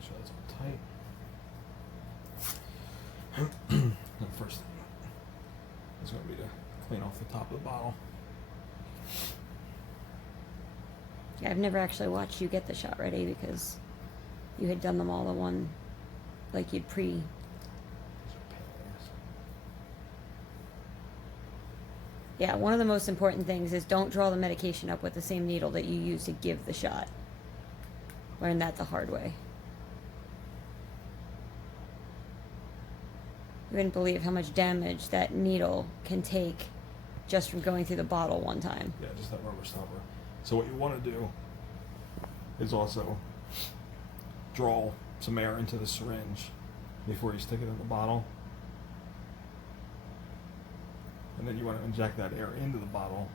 Make sure that's all tight. The first thing is going to be to clean off the top of the bottle. Yeah, I've never actually watched you get the shot ready because you had done them all in one, like you'd pre. Yeah, one of the most important things is don't draw the medication up with the same needle that you use to give the shot. Learned that the hard way. You wouldn't believe how much damage that needle can take just from going through the bottle one time. Yeah, just that rubber stopper. So what you want to do is also draw some air into the syringe before you stick it in the bottle. And then you want to inject that air into the bottle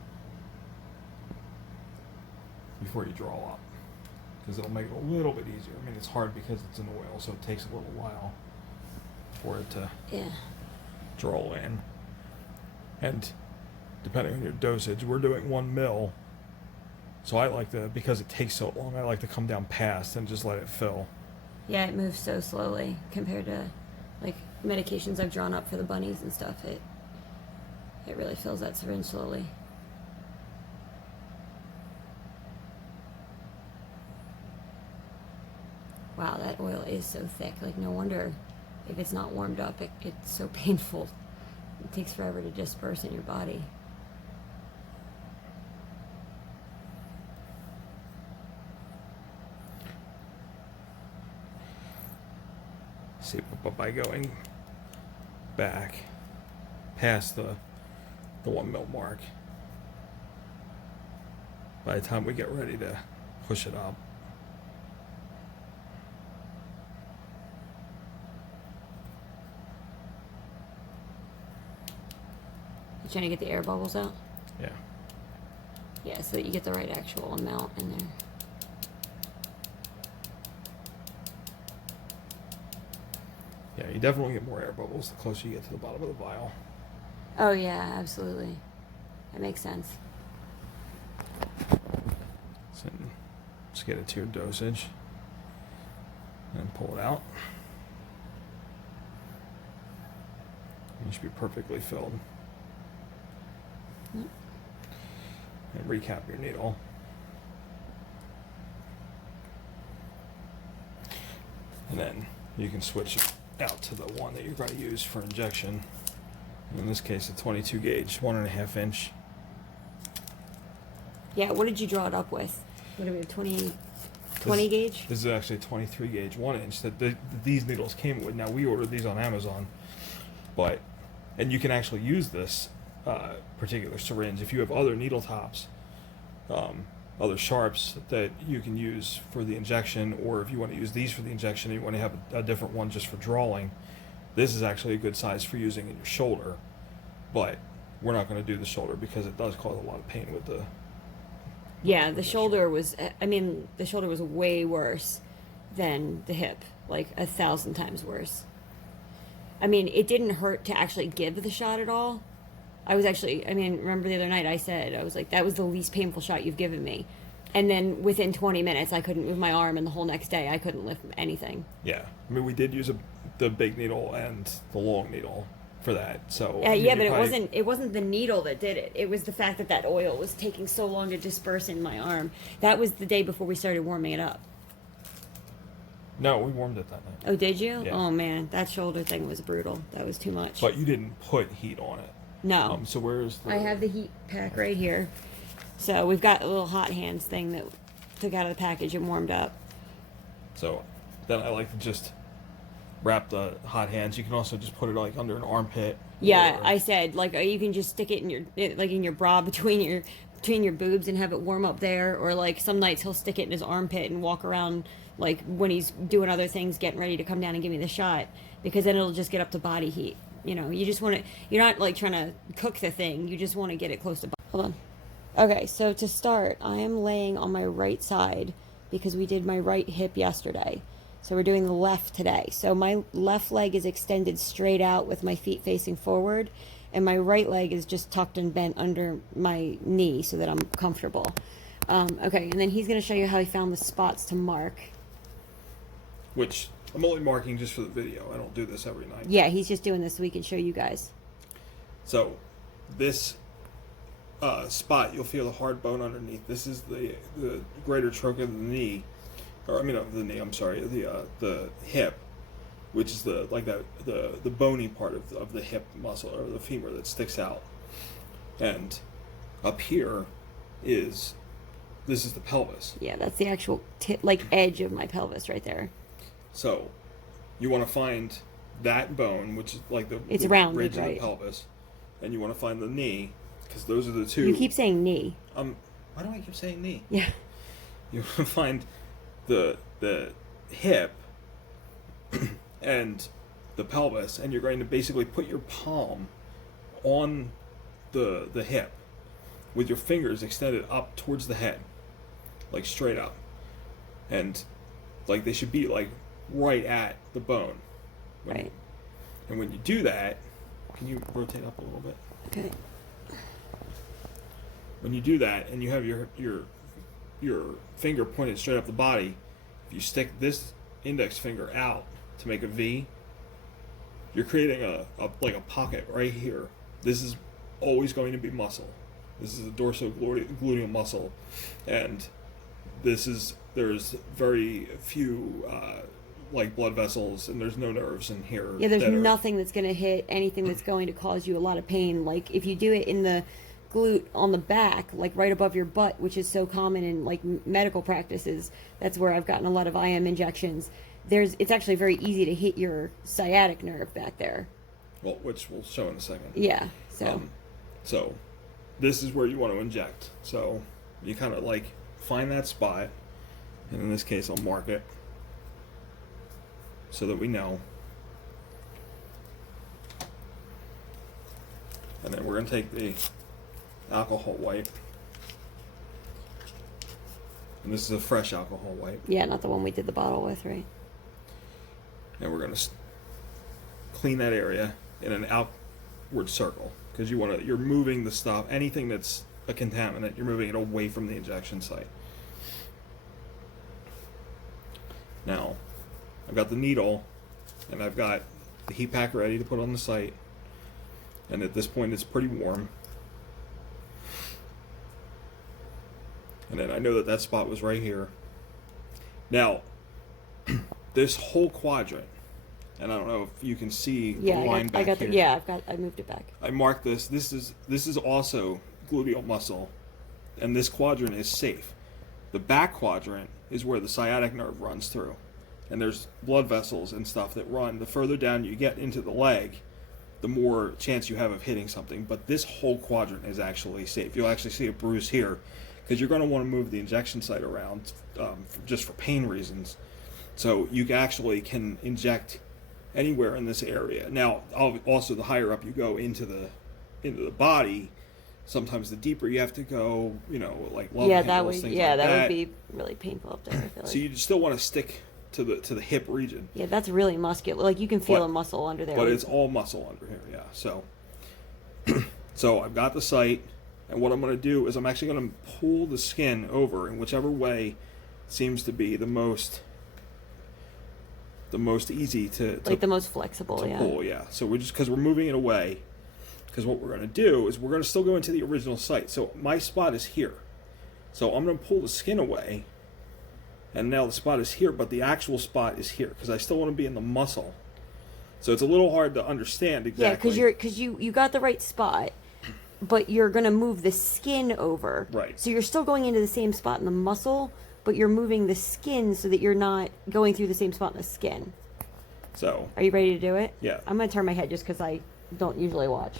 before you draw up, because it'll make it a little bit easier. I mean, it's hard because it's in oil, so it takes a little while for it to draw in. And depending on your dosage, we're doing 1 ml. So I like to, because it takes so long, I like to come down past and just let it fill. Yeah, it moves so slowly compared to like medications I've drawn up for the bunnies and stuff. It really fills that syringe slowly. Wow, that oil is so thick. Like, no wonder if it's not warmed up, it's so painful. It takes forever to disperse in your body. See, but by going back past the 1 ml mark, by the time we get ready to push it up, You trying to get the air bubbles out? yeah. Yeah, so that you get the right actual amount in there. Yeah, you definitely get more air bubbles the closer you get to the bottom of the vial. Oh yeah, absolutely. That makes sense. So just get it to your dosage and pull it out. You should be perfectly filled. Yep. And recap your needle. And then you can switch out to the one that you're going to use for injection. In this case, a 22 gauge, 1.5 inch. Yeah, what did you draw it up with? What are we, 20 gauge? This is actually a 23 gauge, 1 inch that these needles came with. Now, we ordered these on Amazon, and you can actually use this particular syringe if you have other needle tops, other sharps that you can use for the injection, or if you want to use these for the injection and you want to have a different one just for drawing. This is actually a good size for using in your shoulder, but we're not going to do the shoulder because it does cause a lot of pain with the... Yeah, the shoulder was, the shoulder was way worse than the hip, like 1,000 times worse. I mean, it didn't hurt to actually give the shot at all. I was actually, remember the other night I was like, that was the least painful shot you've given me. And then within 20 minutes, I couldn't move my arm, and the whole next day, I couldn't lift anything. Yeah. I mean, we did use the big needle and the long needle for that. So but it wasn't the needle that did it. It was the fact that oil was taking so long to disperse in my arm. That was the day before we started warming it up. No, we warmed it that night. Oh, did you? Yeah. Oh, man. That shoulder thing was brutal. That was too much. But you didn't put heat on it. No. So where's the... I have the heat pack right here. So we've got a little hot hands thing that took out of the package and warmed up. So then I like to just wrap the hot hands. You can also just put it like under an armpit. Yeah, I said like you can just stick it in your bra between your boobs and have it warm up there, or like some nights he'll stick it in his armpit and walk around like when he's doing other things, getting ready to come down and give me the shot, because then it'll just get up to body heat. You know, you just want to, you're not like trying to cook the thing, you just want to get it close to body. Hold on. Okay, so to start, I am laying on my right side because we did my right hip yesterday. So we're doing the left today. So my left leg is extended straight out with my feet facing forward, and my right leg is just tucked and bent under my knee so that I'm comfortable. Okay, and then he's going to show you how he found the spots to mark. which I'm only marking just for the video. I don't do this every night. Yeah, he's just doing this so we can show you guys. So this spot, you'll feel the hard bone underneath. This is the greater trunk of the knee, or I mean of the knee. I'm sorry, the hip, which is the bony part of the hip muscle or the femur that sticks out, and up here this is the pelvis. Yeah, that's the actual edge of my pelvis right there. So you want to find that bone, which is like the rounded, ridge right? of the pelvis, and you want to find the knee, because those are the two. You keep saying knee. Why do I keep saying knee? Yeah. You want to find the hip and the pelvis, and you're going to basically put your palm on the hip with your fingers extended up towards the head, like straight up, and like they should be like right at the bone. Right. And when you do that, can you rotate up a little bit? Okay. When you do that and you have your finger pointed straight up the body, if you stick this index finger out to make a V, you're creating a pocket right here. This is always going to be muscle. This is the dorsogluteal muscle, and there's very few blood vessels, and there's no nerves in here. Yeah, there's nothing that's going to hit anything that's going to cause you a lot of pain. Like if you do it in the glute on the back, like right above your butt, which is so common in medical practices, that's where I've gotten a lot of IM injections. It's actually very easy to hit your sciatic nerve back there. Well, which we'll show in a second. Yeah. So this is where you want to inject. So you kind of find that spot, and in this case I'll mark it so that we know. And then we're going to take the alcohol wipe, and this is a fresh alcohol wipe. Yeah, not the one we did the bottle with, right? And we're going to clean that area in an outward circle, because you're moving the stuff, anything that's a contaminant, you're moving it away from the injection site. Now, I've got the needle, and I've got the heat pack ready to put on the site, and at this point it's pretty warm. And then I know that spot was right here. Now, this whole quadrant, and I don't know if you can see the line back here. I moved it back. I marked this. This is also gluteal muscle, and this quadrant is safe. The back quadrant is where the sciatic nerve runs through, and there's blood vessels and stuff that run. The further down you get into the leg, the more chance you have of hitting something. But this whole quadrant is actually safe. You'll actually see a bruise here, because you're going to want to move the injection site around just for pain reasons. So you actually can inject anywhere in this area. Now, also the higher up you go into the body, sometimes the deeper you have to go. Love handles, things like that would be really painful up there. I feel like. So you still want to stick to the hip region. Yeah, that's really muscular. Like you can feel a muscle under there. But it's all muscle under here. Yeah. So, so I've got the site, and what I'm going to do is I'm actually going to pull the skin over in whichever way seems to be the most easy to the most flexible to pull. Yeah. So because we're moving it away, because what we're going to do is we're going to still go into the original site. So my spot is here. So I'm going to pull the skin away, and now the spot is here, but the actual spot is here, because I still want to be in the muscle. So it's a little hard to understand exactly. Yeah, because you got the right spot, but you're going to move the skin over. Right. So you're still going into the same spot in the muscle, but you're moving the skin so that you're not going through the same spot in the skin. So. Are you ready to do it? Yeah. I'm going to turn my head just because I don't usually watch.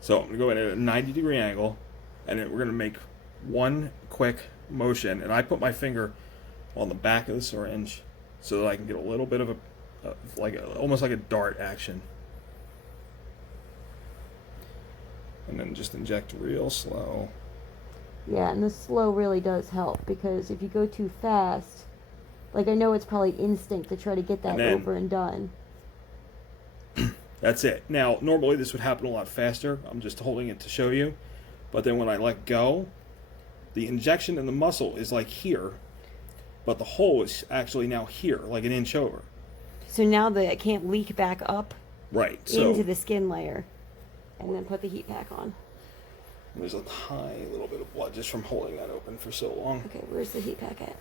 So I'm going to go in at a 90-degree angle, and then we're going to make one quick motion, and I put my finger on the back of the syringe so that I can get a little bit of almost like a dart action. And then just inject real slow. Yeah, and the slow really does help, because if you go too fast, I know it's probably instinct to try to get that over and done. That's it. Now, normally this would happen a lot faster. I'm just holding it to show you. But then when I let go, the injection in the muscle is like here. but the hole is actually now here, like an inch over. So now it can't leak back up Right. So into the skin layer, and then put the heat pack on. there's a tiny little bit of blood just from holding that open for so long. Okay, where's the heat pack at?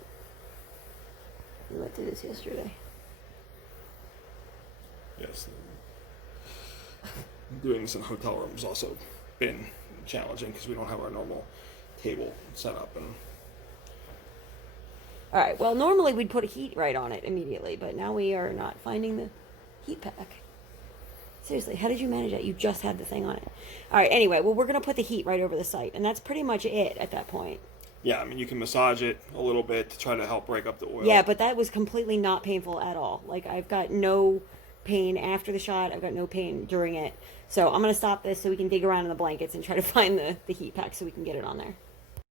We went through this yesterday. Yes. Doing this in a hotel room has also been challenging because we don't have our normal table set up. And All right, well, normally we'd put a heat right on it immediately, but now we are not finding the heat pack. Seriously, how did you manage that? You just had the thing on it. All right, anyway, well, we're going to put the heat right over the site, and that's pretty much it at that point. yeah, I mean, you can massage it a little bit to try to help break up the oil. Yeah, but that was completely not painful at all. Like, I've got no pain after the shot. I've got no pain during it. So I'm going to stop this so we can dig around in the blankets and try to find the heat pack so we can get it on there.